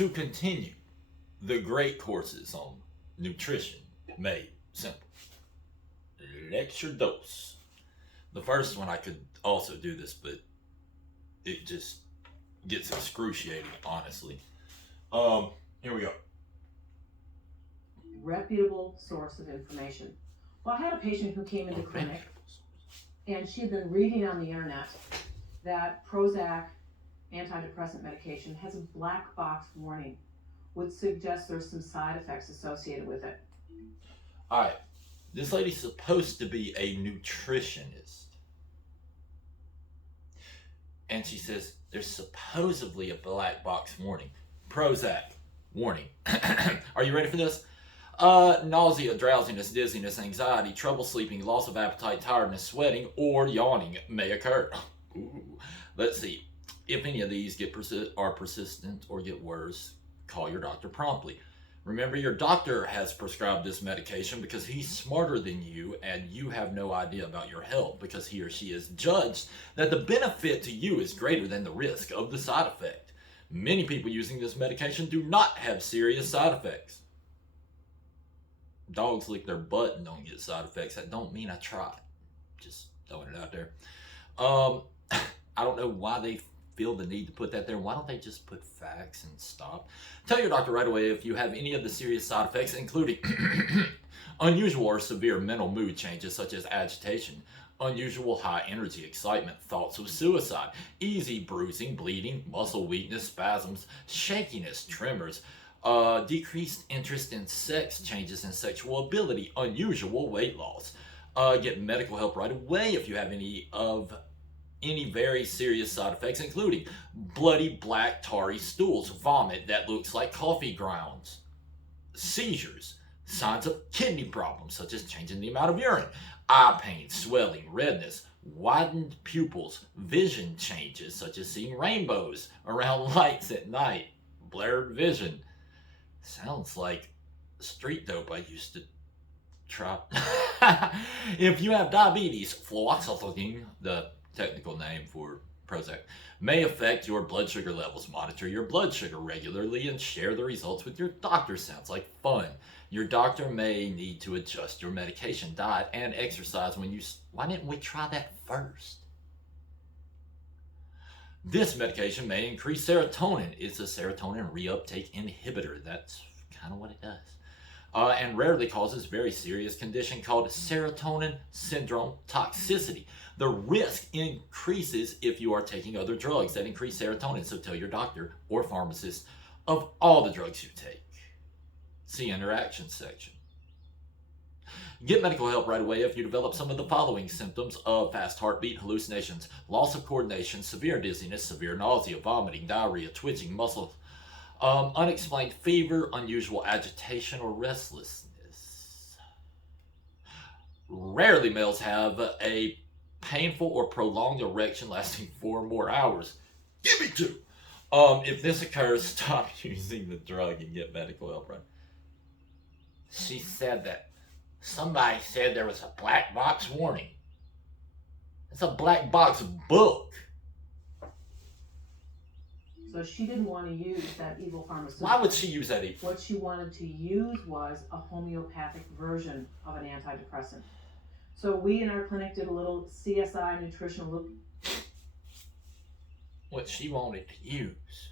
to continue the great courses on nutrition made simple. Lecture dose. The first one I could also do this, but it just gets excruciating, honestly. Here we go. Reputable source of information. Well, I had a patient who came into clinic and she had been reading on the internet that Prozac antidepressant medication has a black box warning, which suggests there's some side effects associated with it. All right, this lady's supposed to be a nutritionist. And she says there's supposedly a black box warning. Prozac warning. Are you ready for this? Nausea, drowsiness, dizziness, anxiety, trouble sleeping, loss of appetite, tiredness, sweating, or yawning may occur. Ooh. Let's see. If any of these are persistent or get worse, call your doctor promptly. Remember, your doctor has prescribed this medication because he's smarter than you and you have no idea about your health because he or she has judged that the benefit to you is greater than the risk of the side effect. Many people using this medication do not have serious side effects. Dogs lick their butt and don't get side effects. That don't mean I tried. Just throwing it out there. I don't know why they feel the need to put that there. Why don't they just put facts and stop? Tell your doctor right away if you have any of the serious side effects, including unusual or severe mental mood changes such as agitation, unusual high energy, excitement, thoughts of suicide, easy bruising, bleeding, muscle weakness, spasms, shakiness, tremors, decreased interest in sex, changes in sexual ability, unusual weight loss. Get medical help right away if you have any very serious side effects, including bloody black tarry stools, vomit that looks like coffee grounds, seizures, signs of kidney problems such as changing the amount of urine, eye pain, swelling, redness, widened pupils, vision changes such as seeing rainbows around lights at night, blurred vision. Sounds like street dope I used to try. If you have diabetes, fluoxetine, the technical name for Prozac, may affect your blood sugar levels. Monitor your blood sugar regularly and share the results with your doctor. Sounds like fun. Your doctor may need to adjust your medication, diet, and exercise when you... Why didn't we try that first? This medication may increase serotonin. It's a serotonin reuptake inhibitor. That's kind of what it does. And rarely causes very serious condition called serotonin syndrome toxicity. The risk increases if you are taking other drugs that increase serotonin. So tell your doctor or pharmacist of all the drugs you take. See interaction section. Get medical help right away if you develop some of the following symptoms of fast heartbeat, hallucinations, loss of coordination, severe dizziness, severe nausea, vomiting, diarrhea, twitching, muscle, unexplained fever, unusual agitation or restlessness. Rarely males have a painful or prolonged erection lasting 4 or more hours. Give me 2. If this occurs, stop using the drug and get medical help right. She said that somebody said there was a black box warning. It's a black box book. So she didn't want to use that evil pharmaceutical. Why would she use that evil? What she wanted to use was a homeopathic version of an antidepressant. So we in our clinic did a little CSI nutritional look. What she wanted to use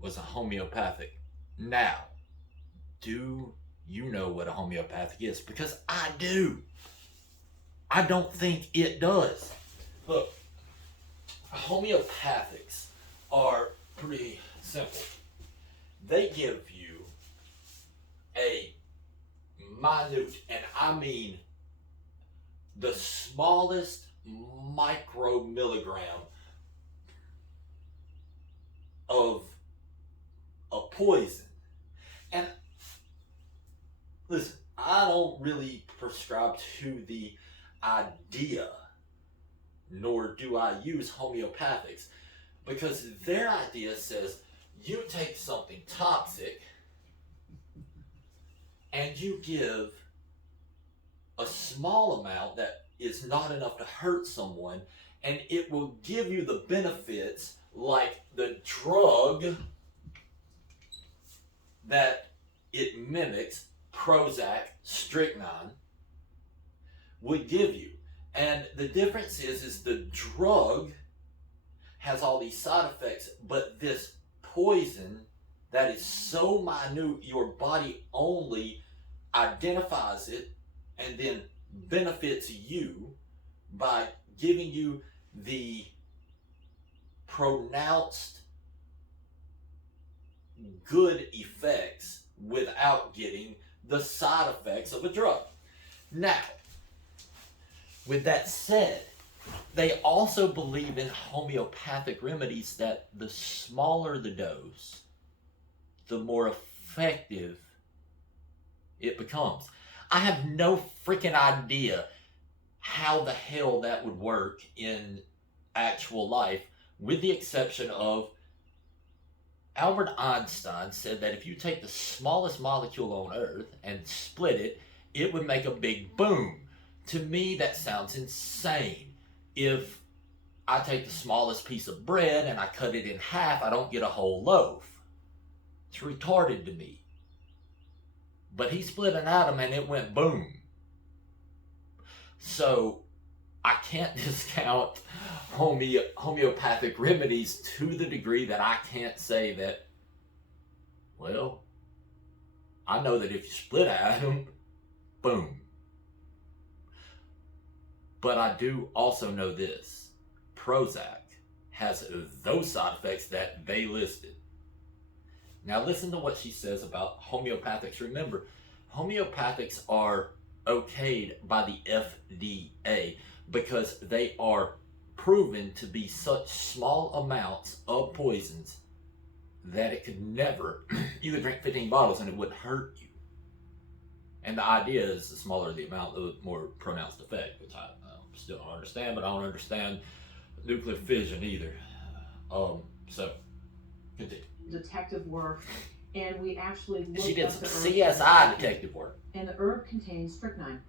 was a homeopathic. Now, do you know what a homeopathic is? Because I do. I don't think it does. Look, homeopathics are pretty simple. They give you a minute, and I mean the smallest micromilligram of a poison. And listen, I don't really prescribe to the idea, nor do I use homeopathics, because their idea says you take something toxic and you give a small amount that is not enough to hurt someone, and it will give you the benefits like the drug that it mimics Prozac, strychnine, would give you. And the difference is the drug has all these side effects, but this poison that is so minute, your body only identifies it and then benefits you by giving you the pronounced good effects without getting the side effects of a drug. Now, with that said, they also believe in homeopathic remedies that the smaller the dose, the more effective it becomes. I have no freaking idea how the hell that would work in actual life, with the exception of Albert Einstein said that if you take the smallest molecule on Earth and split it, it would make a big boom. To me, that sounds insane. If I take the smallest piece of bread and I cut it in half, I don't get a whole loaf. It's retarded to me. But he split an atom and it went boom. So I can't discount homeopathic remedies to the degree that I can't say that, well, I know that if you split an atom, boom. But I do also know this. Prozac has those side effects that they listed. Now listen to what she says about homeopathics. Remember, homeopathics are okayed by the FDA because they are proven to be such small amounts of poisons that it could never, you could drink 15 bottles and it wouldn't hurt you. And the idea is the smaller the amount, the more pronounced effect, which I still don't understand, but I don't understand nuclear fission either. So, continue. Detective work, and we actually looked She did up some the CSI detective work. And the herb contains strychnine.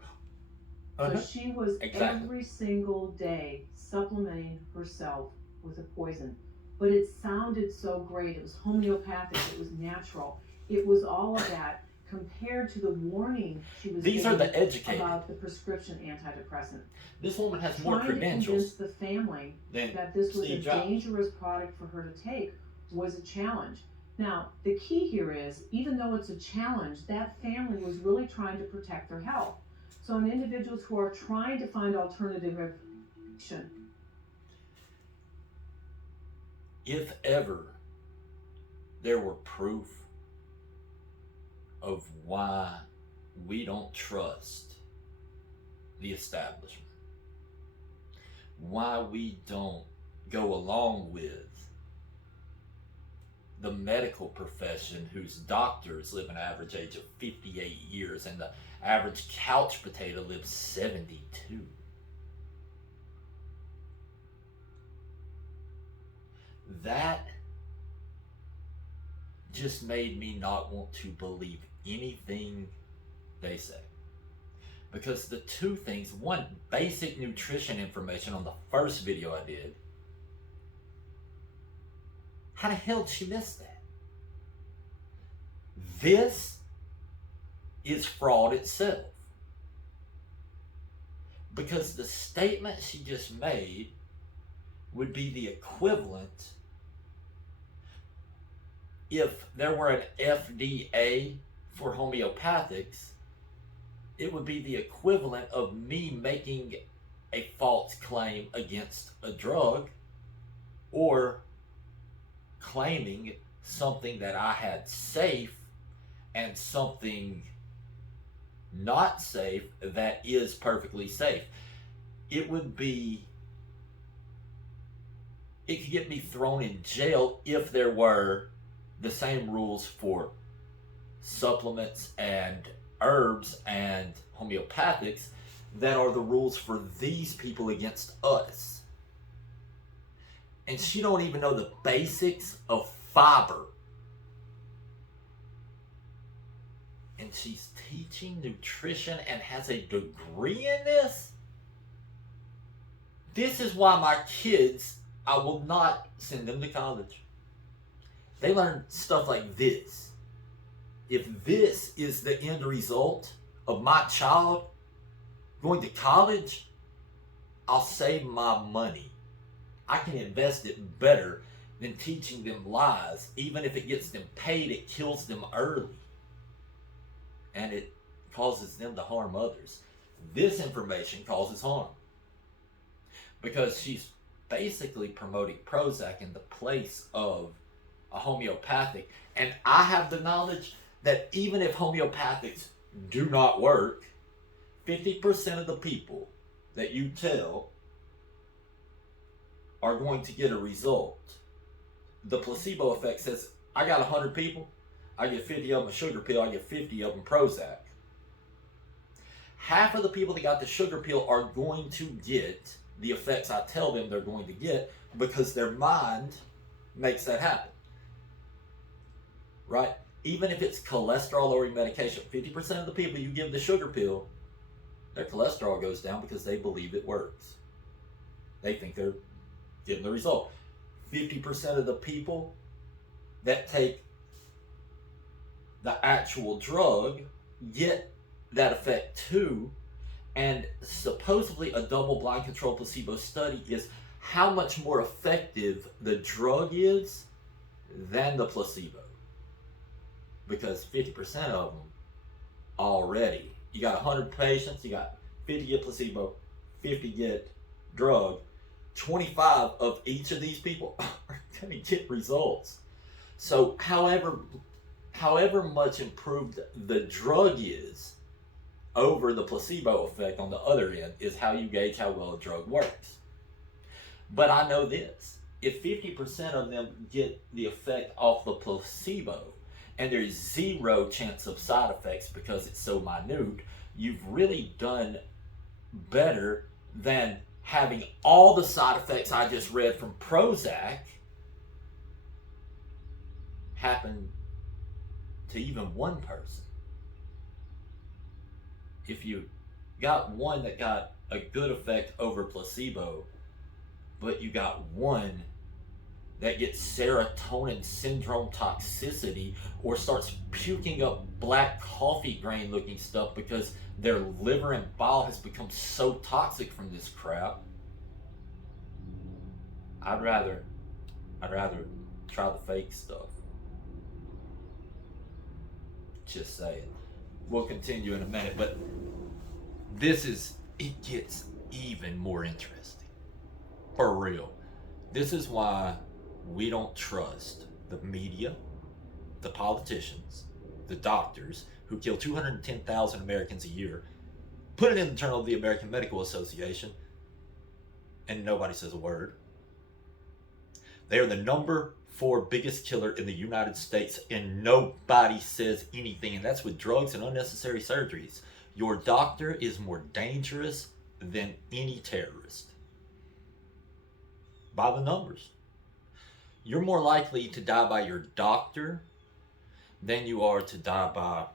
Uh-huh. So she was Exactly. every single day supplementing herself with a poison. But it sounded so great. It was homeopathic. It was natural. It was all of that compared to the warning she was These are giving the educated. about the prescription antidepressant. This woman has more Trying to credentials convince the family than that this was Steve a Jobs. dangerous product for her to take was a challenge. Now, the key here is, even though it's a challenge, that family was really trying to protect their health. So in individuals who are trying to find alternative information. If ever there were proof of why we don't trust the establishment, why we don't go along with the medical profession, whose doctors live an average age of 58 years and the average couch potato lives 72. That just made me not want to believe anything they say. Because the two things, one, basic nutrition information on the first video I did, how the hell did she miss that? This is fraud itself. Because the statement she just made would be the equivalent if there were an FDA for homeopathics. It would be the equivalent of me making a false claim against a drug or claiming something that I had safe and something not safe that is perfectly safe. It would be, it could get me thrown in jail if there were the same rules for supplements and herbs and homeopathics that are the rules for these people against us. And she don't even know the basics of fiber. And she's teaching nutrition and has a degree in this? This is why my kids, I will not send them to college. They learn stuff like this. if this is the end result of my child going to college, I'll save my money. I can invest it better than teaching them lies. Even if it gets them paid, it kills them early. And it causes them to harm others. This information causes harm. Because she's basically promoting Prozac in the place of a homeopathic. And I have the knowledge that even if homeopathics do not work, 50% of the people that you tell are going to get a result. The placebo effect says, I got 100 people, I get 50 of them a sugar pill, I get 50 of them Prozac. Half of the people that got the sugar pill are going to get the effects I tell them they're going to get because their mind makes that happen. Right? Even if it's cholesterol lowering medication, 50% of the people you give the sugar pill, their cholesterol goes down because they believe it works. They think they're getting the result. 50% of the people that take the actual drug get that effect too. And supposedly a double-blind controlled placebo study is how much more effective the drug is than the placebo. Because 50% of them already, you got 100 patients, you got 50 get placebo, 50 get drug. 25 of each of these people are going to get results. So however much improved the drug is over the placebo effect on the other end is how you gauge how well a drug works. But I know this, if 50% of them get the effect off the placebo and there's zero chance of side effects because it's so minute, you've really done better than having all the side effects I just read from Prozac happen to even one person. If you got one that got a good effect over placebo, but you got one that gets serotonin syndrome toxicity or starts puking up black coffee grain looking stuff because their liver and bile has become so toxic from this crap, I'd rather try the fake stuff. Just saying. We'll continue in a minute, but it gets even more interesting. For real. This is why we don't trust the media, the politicians, the doctors who kill 210,000 Americans a year, put it in the Journal of the American Medical Association, and nobody says a word. They are the number 4 biggest killer in the United States, and nobody says anything, and that's with drugs and unnecessary surgeries. Your doctor is more dangerous than any terrorist. By the numbers. You're more likely to die by your doctor than you are to die by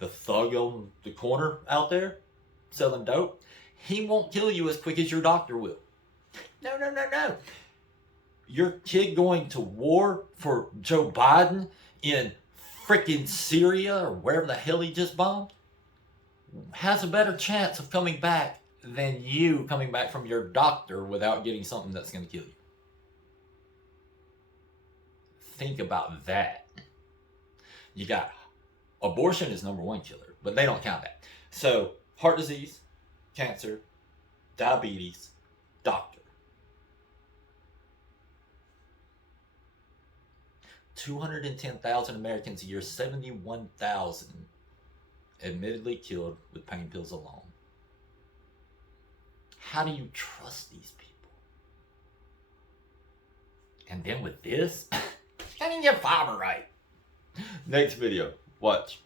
the thug on the corner out there selling dope. He won't kill you as quick as your doctor will. No. Your kid going to war for Joe Biden in freaking Syria or wherever the hell he just bombed has a better chance of coming back than you coming back from your doctor without getting something that's going to kill you. Think about that. You got abortion is number 1 killer, but they don't count that. So heart disease, cancer, diabetes, doctor. 210,000 Americans a year, 71,000 admittedly killed with pain pills alone. How do you trust these people? And then with this, I didn't get fiber right. Next video, watch.